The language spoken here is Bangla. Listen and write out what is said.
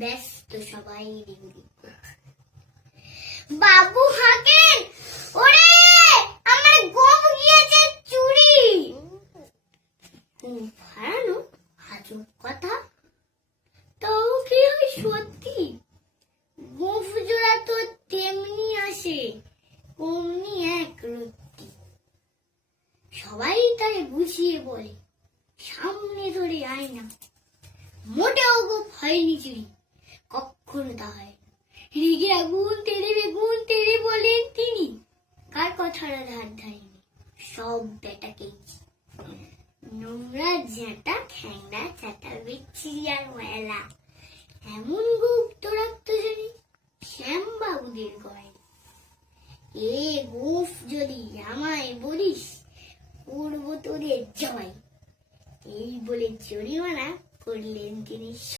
ব্যস্ত সবাই বাবু হাঁকেন, ওরে আমার গম গিয়েছে চুরি। হারানো আজব কথা, তাও কি হয় সত্যি? গোঁফ জোড়া তো তেমনি আসে, অমনি এক রত্তি। সবাই তাই বুঝিয়ে বলে, সামনে ধরে আয় না, মোটেও গোঁফ হয়নি চুরি, কখনো তা হয় না। রেগে আগুন তেড়ে বলেন তিনি, কার কথাটা ধার ধারিনি, সব বেটাকেই। নোংরা ঝেঁটা খ্যাংরা চাটা বিচ্ছিরি আর ময়লা, এমন গুপ্ত রাখত জানি শ্যাম বাবুদের গয়না। এ গোঁফ যদি আমায় বলিস, করবো তোদের জয়, এই বলে জরিমানা করলেন তিনি।